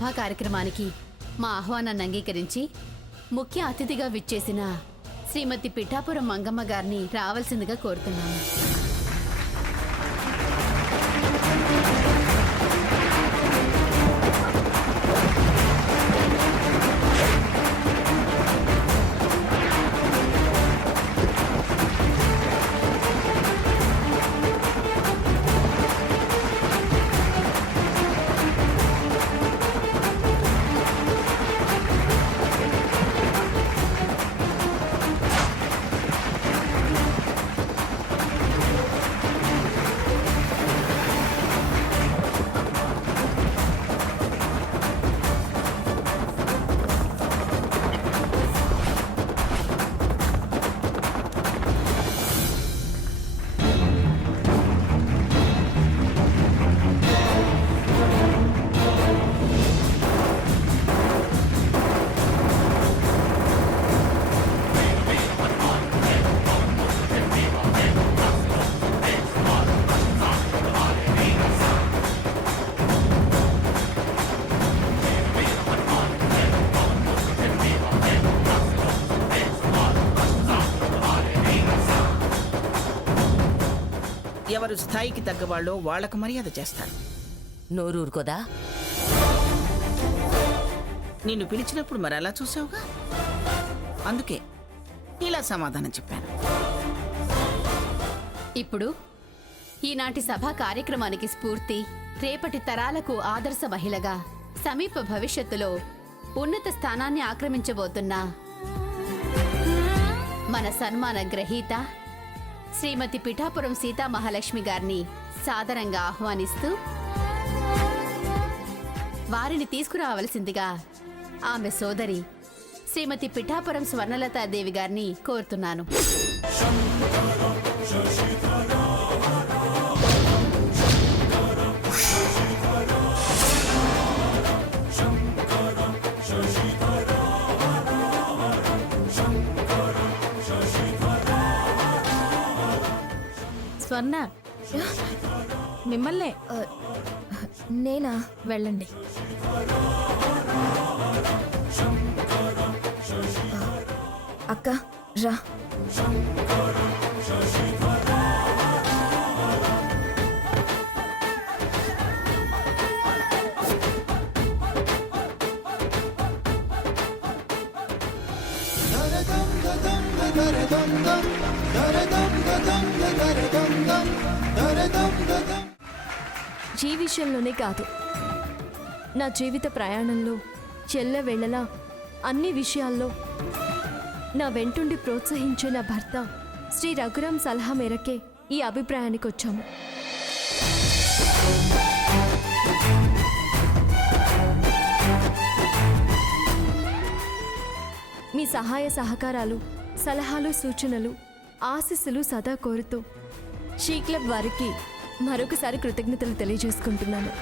సభా కార్యక్రమానికి మా ఆహ్వానాన్ని అంగీకరించి ముఖ్య అతిథిగా విచ్చేసిన శ్రీమతి పిఠాపురం మంగమ్మ గారిని రావాల్సిందిగా కోరుతున్నాము. ఎవరు స్థాయికి తగ్గవాళ్ళో వాళ్లకు మర్యాద చేస్తాను. నోరూరుకోదా? నిన్ను పిలిచినప్పుడు మరి అలా చూసావుగా, అందుకే ఇలా సమాధానం చెప్పాను. ఇప్పుడు ఈనాటి సభా కార్యక్రమానికి స్ఫూర్తి, రేపటి తరాలకు ఆదర్శ మహిళగా సమీప భవిష్యత్తులో ఉన్నత స్థానాన్ని ఆక్రమించబోతున్న మన సన్మాన గ్రహీత శ్రీమతి పిఠాపురం సీతామహాలక్ష్మి గారిని సాదరంగా ఆహ్వానిస్తూ వారిని తీసుకురావలసిందిగా ఆమె సోదరి శ్రీమతి పిఠాపురం స్వర్ణలతాదేవి గారిని కోరుతున్నాను. స్వర్ణ, మిమ్మల్నే. నేనా? వెళ్ళండి. అక్క రా. ఈ విషయంలోనే కాదు, నా జీవిత ప్రయాణంలో చెల్లె వెళ్ళలా అన్ని విషయాల్లో నా వెంటుండి ప్రోత్సహించే నా భర్త శ్రీ రఘురాం సలహా మేరకే ఈ అభిప్రాయానికి వచ్చాము. మీ సహాయ సహకారాలు, సలహాలు, సూచనలు, ఆశీస్సులు సదా కోరుతూ షీ క్లబ్ వారికి మరొకసారి కృతజ్ఞతలు తెలియజేసుకుంటున్నాను.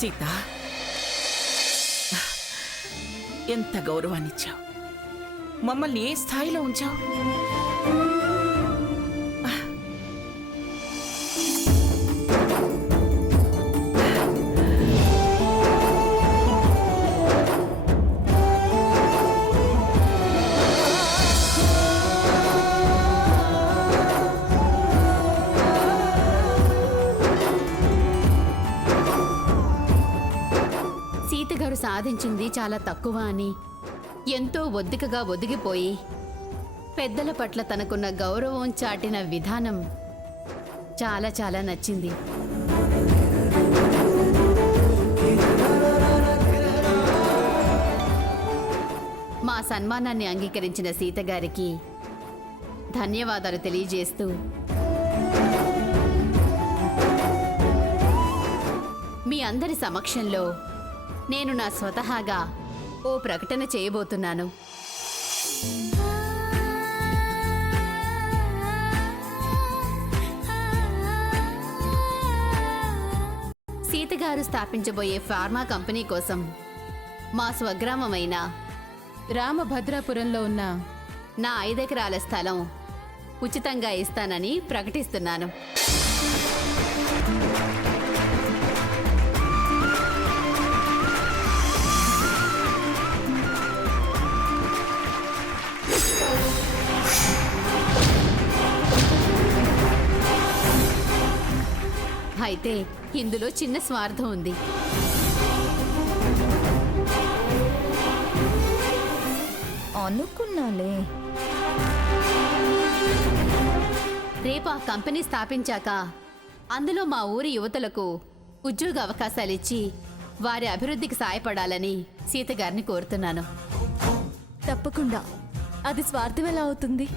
సీత, ఎంత గౌరవాన్నిచ్చావు, మమ్మల్ని ఏ స్థాయిలో ఉంచావు. సీతగారు సాధించింది చాలా తక్కువ అని ఎంతో ఒద్దికగా ఒదిగిపోయి పెద్దల పట్ల తనకున్న గౌరవం చాటిన విధానం చాలా చాలా నచ్చింది. మా సన్మానాన్ని అంగీకరించిన సీతగారికి ధన్యవాదాలు తెలియజేస్తూ మీ అందరి సమక్షంలో నేను నా స్వతహాగా ఓ ప్రకటన చేయబోతున్నాను. సీతగారు స్థాపించబోయే ఫార్మా కంపెనీ కోసం మా స్వగ్రామమైన రామభద్రాపురంలో ఉన్న నా 5 ఎకరాల స్థలం ఉచితంగా ఇస్తానని ప్రకటిస్తున్నాను. అయితే ఇందులో చిన్న స్వార్థం ఉంది. అనుకున్నాలే. రేపు ఆ కంపెనీ స్థాపించాక అందులో మా ఊరి యువతలకు ఉద్యోగ అవకాశాలిచ్చి వారి అభివృద్ధికి సాయపడాలని సీతగారిని కోరుతున్నాను. తప్పకుండా. అది స్వార్థం ఎలా అవుతుంది?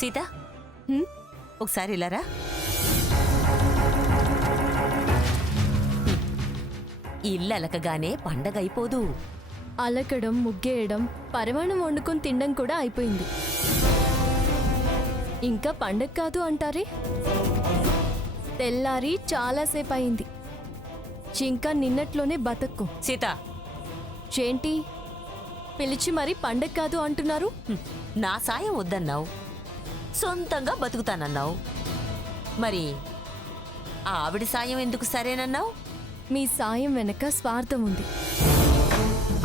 సీత, ఒకసారి ఇలారా. ఇల్లు అలకగానే పండగ అయిపోదు. అలకడం, ముగ్గేయడం, పరిమాణం వండుకొని తినడం కూడా అయిపోయింది. ఇంకా పండగ కాదు అంటారే? తెల్లారి చాలాసేపు అయింది. ఇంకా నిన్నట్లోనే బతక్కు. సీత, చేంటి పిలిచి మరి పండగ కాదు అంటున్నారు? నా సాయం వద్దన్నావు, సొంతంగా బతుకుతానన్నావు. మరి ఆవిడ సాయం ఎందుకు సరేనన్నావు? మీ సాయం వెనక స్వార్థం ఉంది.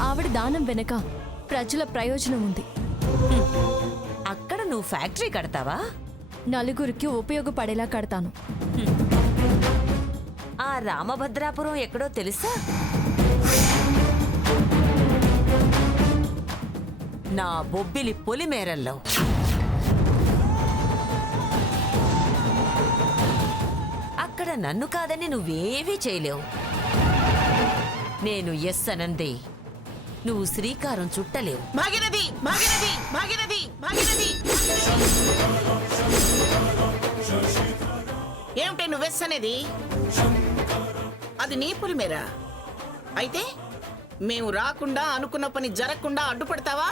ఆవిడ దానం వెనక ప్రజల ప్రయోజనం ఉంది. అక్కడ నువ్వు ఫ్యాక్టరీ కడతావా? నలుగురికి ఉపయోగపడేలా కడతాను. ఆ రామభద్రాపురం ఎక్కడో తెలుసా? నా బొబ్బిలి పొలిమేరల్లో. అక్కడ నన్ను కాదని నువ్వేవీ చేయలేవు. నేను ఎస్ అనందే నువ్వు శ్రీకారం చుట్టలేవు. భాగీరథి, భాగీరథి, భాగీరథి, భాగీరథి. ఏమిటే నువ్వెస్ అనేది? అది నీ పులిమేరా అయితే మేము రాకుండా అనుకున్న పని జరగకుండా అడ్డుపడతావా?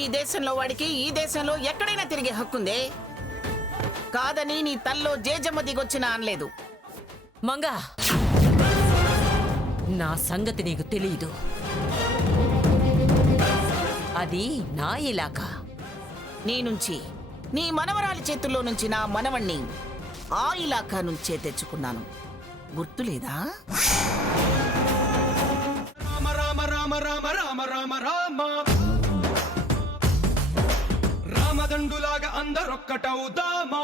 ఈ దేశంలో వాడికి ఈ దేశంలో ఎక్కడైనా తిరిగే హక్కుందే. కాదని నీ తల్లో జేజమ్మ దిగొచ్చినా అనలేదు. మంగా, నా సంగతి నీకు తెలీదు. అది నా ఇలాకా. నీ నుంచి, నీ మనవరాలి చేతుల్లో నుంచి నా మనవణ్ణి ఆ ఇలాకా నుంచే తెచ్చుకున్నాను. గుర్తులేదా? రామ రామ రామ రామ రామ రామ రామ రామదండులాగా అందరొక్కటవుదామా.